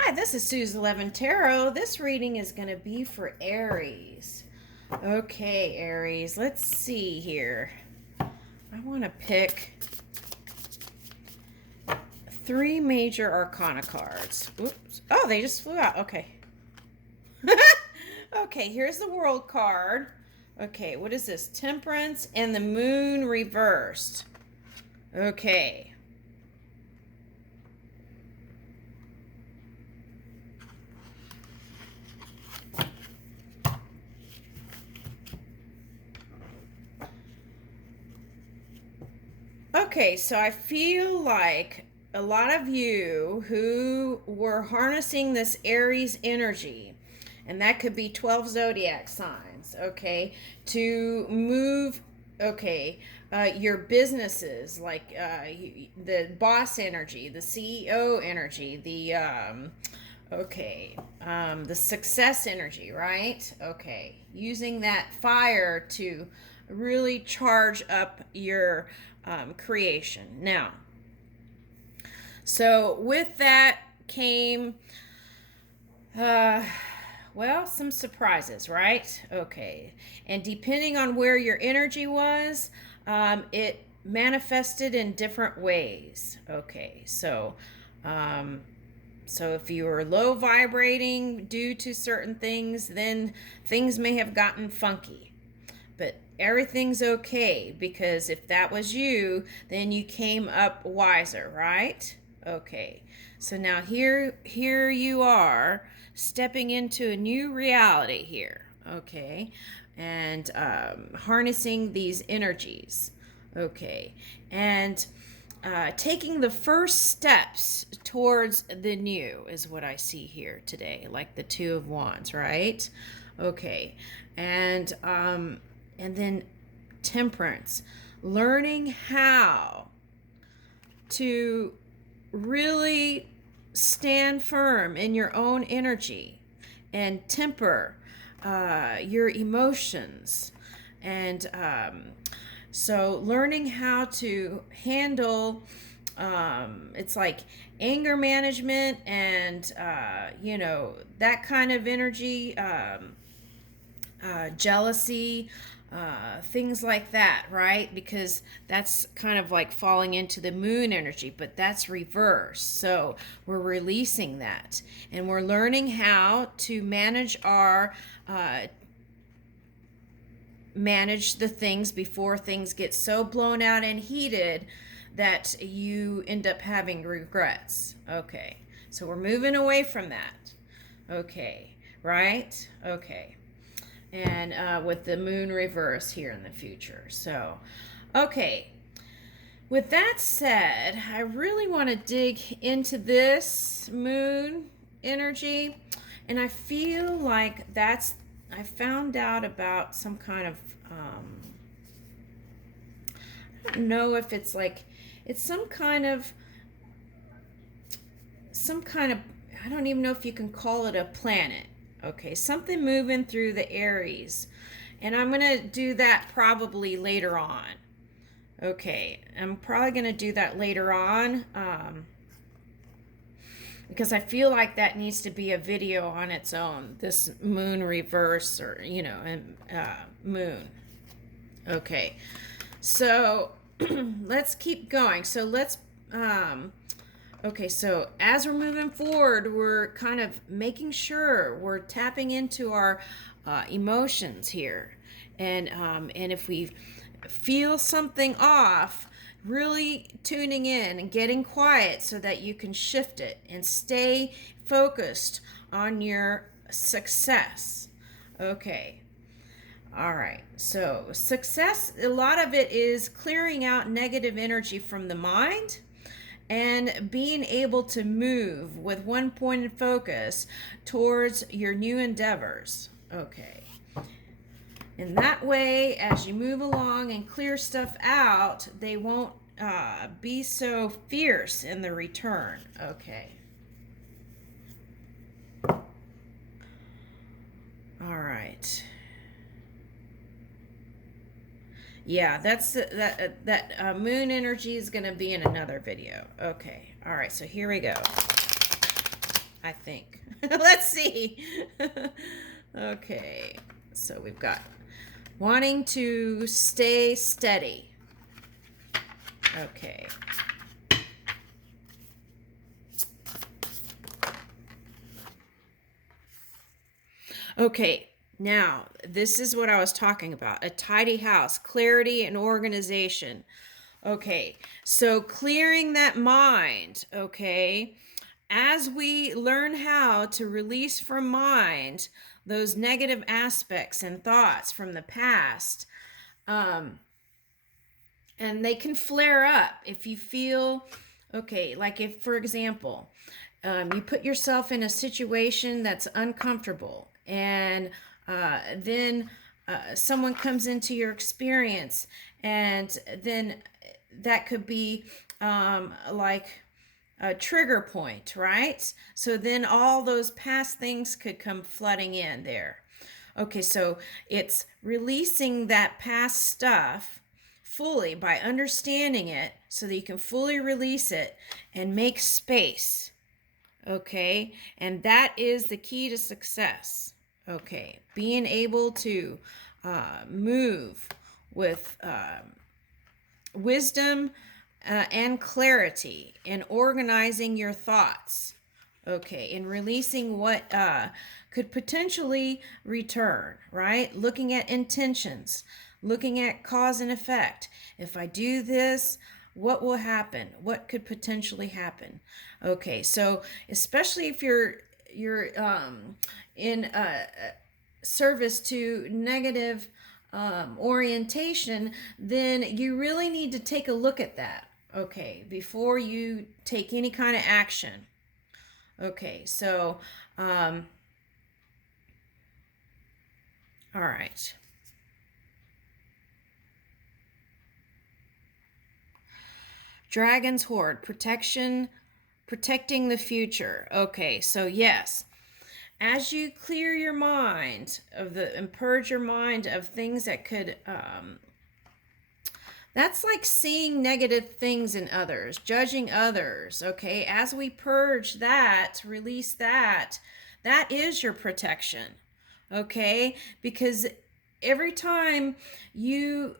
Hi, this is Sue's 11 Tarot. This reading is going to be for Aries. Okay, Aries, let's see here. I want to pick 3 major arcana cards. Oops. Oh, they just flew out. Okay. Okay, here's the World card. Okay, what is this? Temperance and the Moon reversed. Okay. Okay, so I feel like a lot of you who were harnessing this Aries energy, and that could be 12 zodiac signs, okay, to move, okay, your businesses, like the boss energy, the CEO energy, the success energy, right? Okay, using that fire to really charge up your creation. Now, so with that came, well, some surprises, right? Okay, and depending on where your energy was, it manifested in different ways. Okay, so if you were low vibrating due to certain things, then things may have gotten funky. But everything's okay, because if that was you, then you came up wiser, right? Okay. So now here you are stepping into a new reality here. Okay. And harnessing these energies. Okay. And taking the first steps towards the new is what I see here today, like the Two of Wands, right? Okay. And then temperance, learning how to really stand firm in your own energy and temper your emotions. And so learning how to handle, it's like anger management and, that kind of energy, jealousy, things like that, right? Because that's kind of like falling into the moon energy, but that's reverse. So we're releasing that, and we're learning how to manage the things before things get so blown out and heated that you end up having regrets. Okay, so we're moving away from that. Okay, right? Okay. And with the moon reverse here in the future. So, okay. With that said, I really want to dig into this moon energy, and I feel like I found out about some kind of, I don't know if it's like, it's some kind of, I don't even know if you can call it a planet. Okay, something moving through the Aries. And I'm going to do that probably later on. Okay, I'm probably going to do that later on because I feel like that needs to be a video on its own. This moon reverse, or, moon. Okay, so let's keep going. So let's... Okay, so as we're moving forward, we're kind of making sure we're tapping into our emotions here. And if we feel something off, really tuning in and getting quiet so that you can shift it and stay focused on your success. Okay. All right. So success, a lot of it is clearing out negative energy from the mind and being able to move with one pointed focus towards your new endeavors. Okay. And that way, as you move along and clear stuff out, they won't be so fierce in the return. Okay. All right. Yeah, that moon energy is going to be in another video. Okay. All right. So here we go. I think. Let's see. Okay, so we've got wanting to stay steady. Okay. Okay, now this is what I was talking about. A tidy house, clarity and organization. Okay, so clearing that mind, okay, as we learn how to release from mind those negative aspects and thoughts from the past, um, and they can flare up if you feel, okay, like if, for example, you put yourself in a situation that's uncomfortable, and then someone comes into your experience, and then that could be like a trigger point, right? So then all those past things could come flooding in there. Okay, so it's releasing that past stuff fully by understanding it so that you can fully release it and make space. Okay, and that is the key to success. Okay, being able to move with wisdom and clarity in organizing your thoughts. Okay, in releasing what could potentially return, right? Looking at intentions, looking at cause and effect. If I do this, what will happen? What could potentially happen? Okay, so especially if you're in service to negative orientation, then you really need to take a look at that, okay, before you take any kind of action. Okay, so, all right. Dragon's Hoard, protecting the future. Okay, so yes, as you clear your mind of the and purge your mind of things that could that's like seeing negative things in others, judging others. Okay, as we purge that, release that, that is your protection. Okay, because every time you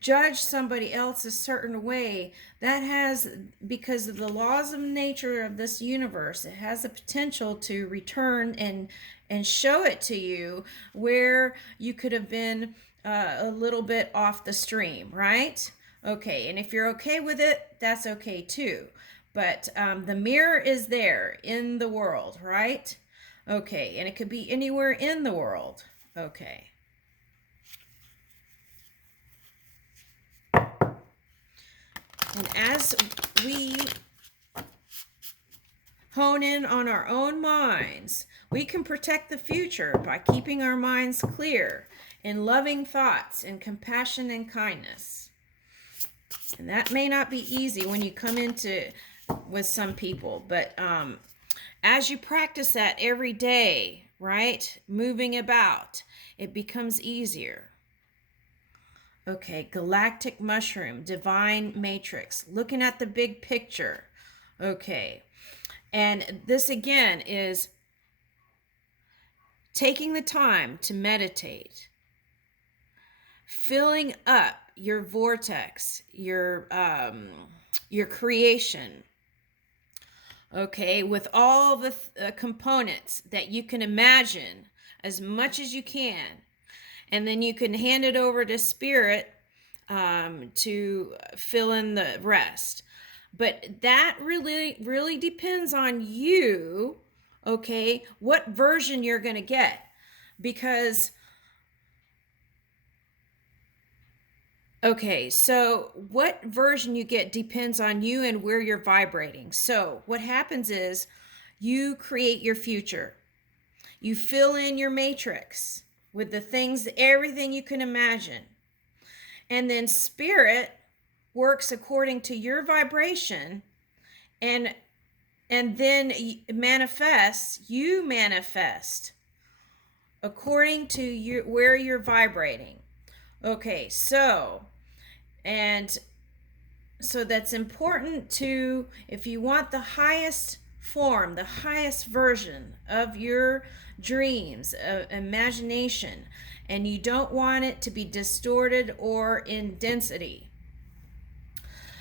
judge somebody else a certain way, that has, because of the laws of nature of this universe, it has the potential to return and show it to you where you could have been a little bit off the stream, right? Okay, and if you're okay with it, that's okay too. But the mirror is there in the world, right? Okay, and it could be anywhere in the world. Okay. And as we hone in on our own minds, we can protect the future by keeping our minds clear in loving thoughts and compassion and kindness. And that may not be easy when you come into with some people, but as you practice that every day, right, moving about, it becomes easier. Okay, galactic mushroom, divine matrix, looking at the big picture. Okay, and this again is taking the time to meditate, filling up your vortex, your creation, okay, with all the components that you can imagine as much as you can, and then you can hand it over to spirit to fill in the rest. But that really depends on you, okay, what version you're going to get. Because, okay, so what version you get depends on you and where you're vibrating. So what happens is you create your future. You fill in your matrix with the things, everything you can imagine. And then spirit works according to your vibration, and then you manifest according to where you're vibrating. Okay, so that's important to, if you want the highest form, the highest version of your dreams, imagination, and you don't want it to be distorted or in density,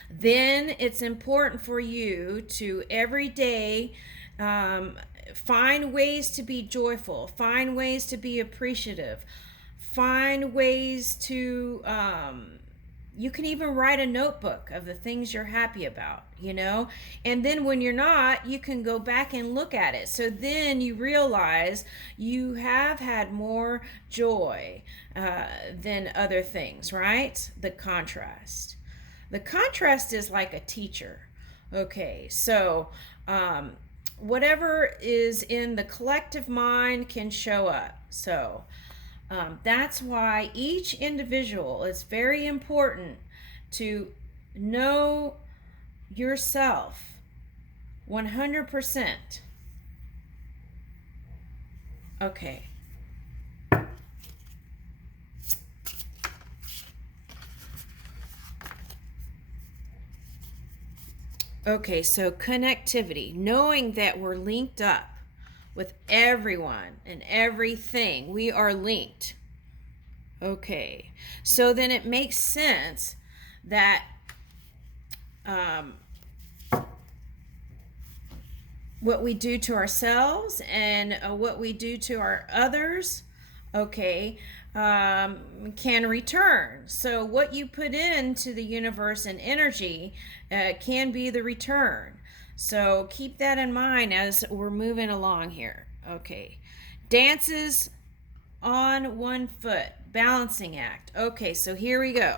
then it's important for you to every day find ways to be joyful, find ways to be appreciative, find ways to you can even write a notebook of the things you're happy about, and then when you're not, you can go back and look at it. So then you realize you have had more joy than other things, right? The contrast is like a teacher. Okay, so whatever is in the collective mind can show up. So that's why each individual, is very important to know yourself 100%. Okay. Okay, so connectivity, knowing that we're linked up with everyone and everything. We are linked. Okay, so then it makes sense that what we do to ourselves and what we do to our others, okay, can return. So what you put into the universe and energy can be the return. So keep that in mind as we're moving along here. Okay. Dances on one foot. Balancing act. Okay, so here we go.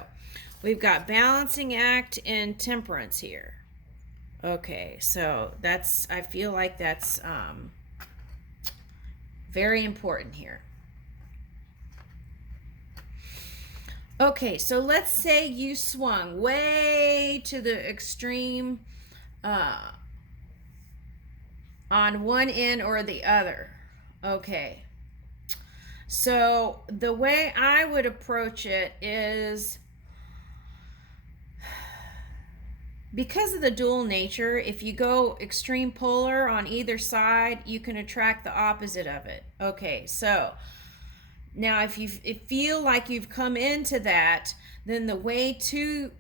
We've got balancing act and temperance here. Okay, so I feel like that's very important here. Okay, so let's say you swung way to the extreme on one end or the other. Okay. So the way I would approach it is, because of the dual nature, if you go extreme polar on either side, you can attract the opposite of it. Okay, so now if you feel like you've come into that, then the way to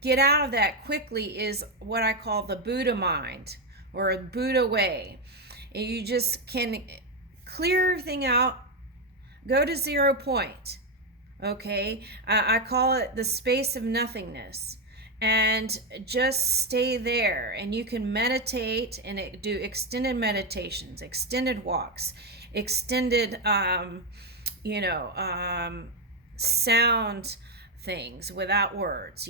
get out of that quickly is what I call the Buddha mind, or a Buddha way. And you just can clear everything out, go to 0 point. Okay, I call it the space of nothingness, and just stay there. And you can meditate and do extended meditations, extended walks, extended sound things without words,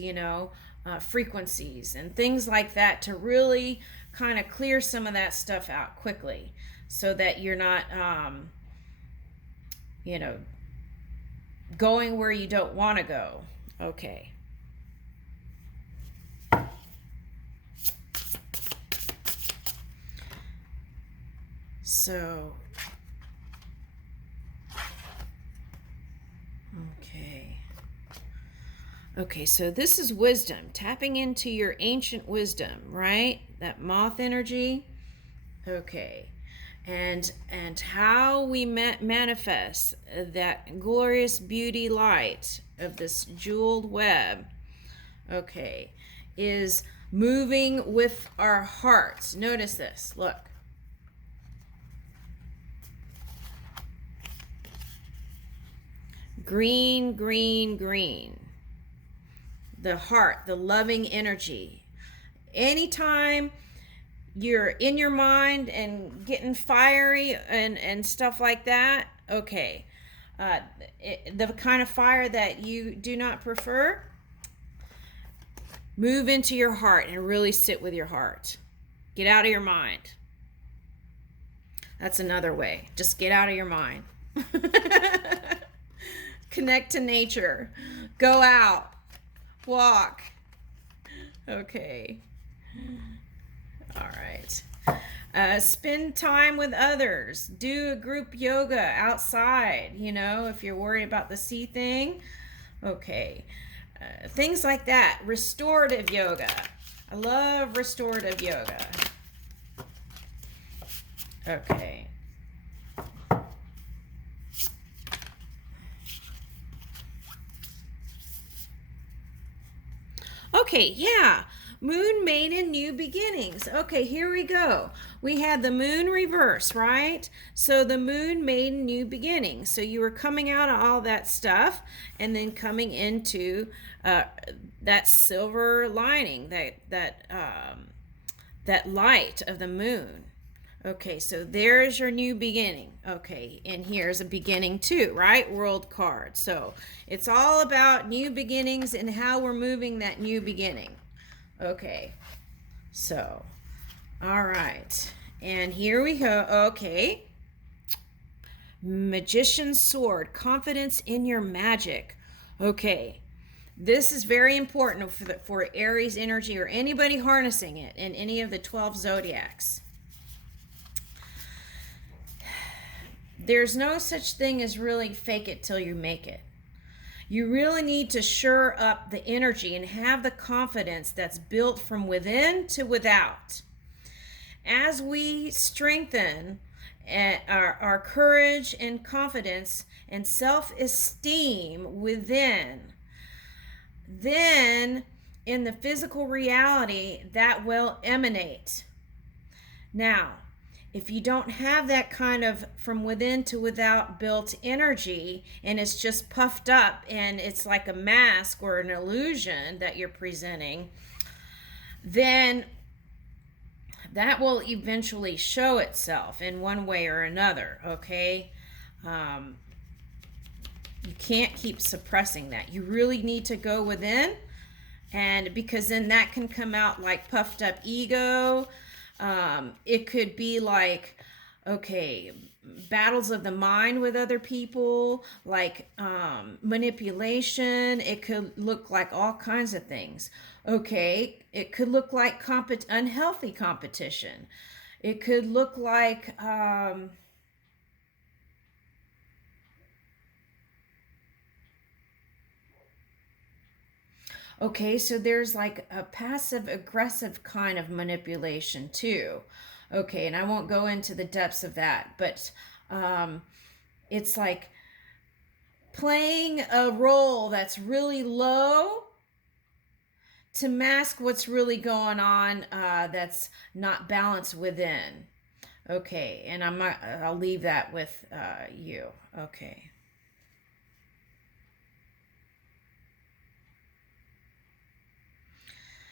frequencies and things like that, to really kind of clear some of that stuff out quickly, so that you're not going where you don't want to go. Okay. So, okay, so this is wisdom, tapping into your ancient wisdom, right? That moth energy. Okay. And how we manifest that glorious beauty light of this jeweled web, okay, is moving with our hearts. Notice this, look. Green, green, green. The heart, the loving energy. Anytime you're in your mind and getting fiery and stuff like that, okay, the kind of fire that you do not prefer, move into your heart and really sit with your heart. Get out of your mind. That's another way. Just get out of your mind. Connect to nature. Go out. Walk. Okay. All right. Spend time with others. Do a group yoga outside, if you're worried about the sea thing. Okay. Things like that. Restorative yoga. I love restorative yoga. Okay. Okay, yeah. Moon maiden, new beginnings. Okay, here we go. We had the moon reverse, right? So the moon maiden, new beginnings. So you were coming out of all that stuff and then coming into that silver lining, that light of the moon. Okay, so there's your new beginning. Okay, and here's a beginning too, right? World card. So it's all about new beginnings and how we're moving that new beginning. Okay, so, all right. And here we go. Okay. Magician's sword, confidence in your magic. Okay. This is very important for Aries energy or anybody harnessing it in any of the 12 zodiacs. There's no such thing as really fake it till you make it. You really need to shore up the energy and have the confidence that's built from within to without. As we strengthen our courage and confidence and self-esteem within, then in the physical reality that will emanate. Now, if you don't have that kind of from within to without built energy and it's just puffed up and it's like a mask or an illusion that you're presenting, then that will eventually show itself in one way or another, okay? You can't keep suppressing that. You really need to go within, and because then that can come out like puffed up ego. It could be like, okay, battles of the mind with other people, like manipulation. It could look like all kinds of things. Okay, it could look like unhealthy competition. It could look like okay, so there's like a passive aggressive kind of manipulation too. Okay, and I won't go into the depths of that, but it's like playing a role that's really low to mask what's really going on that's not balanced within. Okay, and I'll leave that with you. Okay.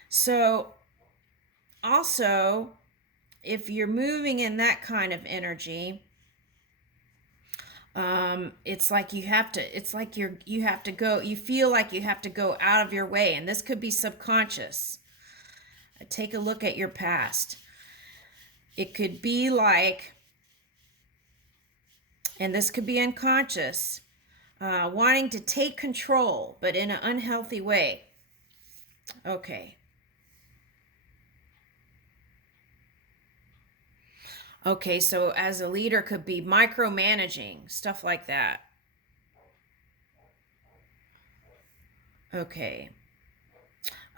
So also, if you're moving in that kind of energy, it's like you have to, it's like you have to go, you feel like you have to go out of your way, and this could be subconscious. Take a look at your past. It could be like, and this could be unconscious, wanting to take control, but in an unhealthy way. Okay. Okay, so as a leader could be micromanaging, stuff like that. Okay.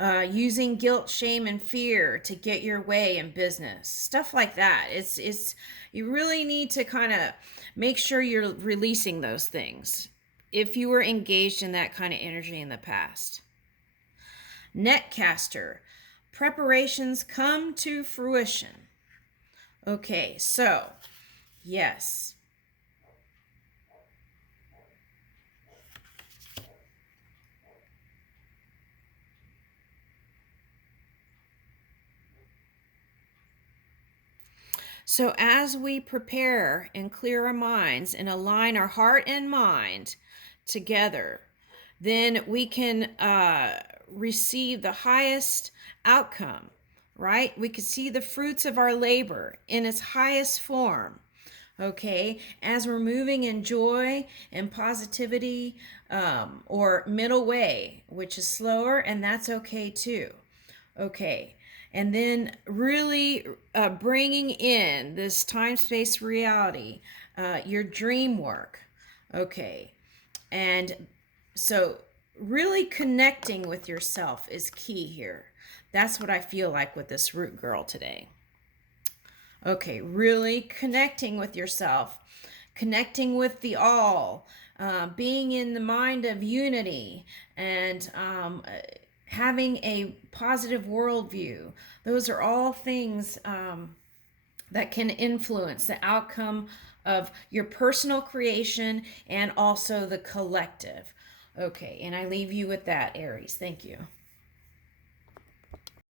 Using guilt, shame, and fear to get your way in business, stuff like that. It's you really need to kind of make sure you're releasing those things if you were engaged in that kind of energy in the past. Netcaster, preparations come to fruition. Okay, so yes. So, as we prepare and clear our minds and align our heart and mind together, then we can receive the highest outcome, right? We can see the fruits of our labor in its highest form, okay? As we're moving in joy and positivity or middle way, which is slower, and that's okay too, okay? And then really bringing in this time-space reality, your dream work, okay? And so really connecting with yourself is key here. That's what I feel like with this root girl today. Okay, really connecting with yourself, connecting with the all, being in the mind of unity, and having a positive worldview. Those are all things that can influence the outcome of your personal creation and also the collective. Okay, and I leave you with that, Aries. Thank you.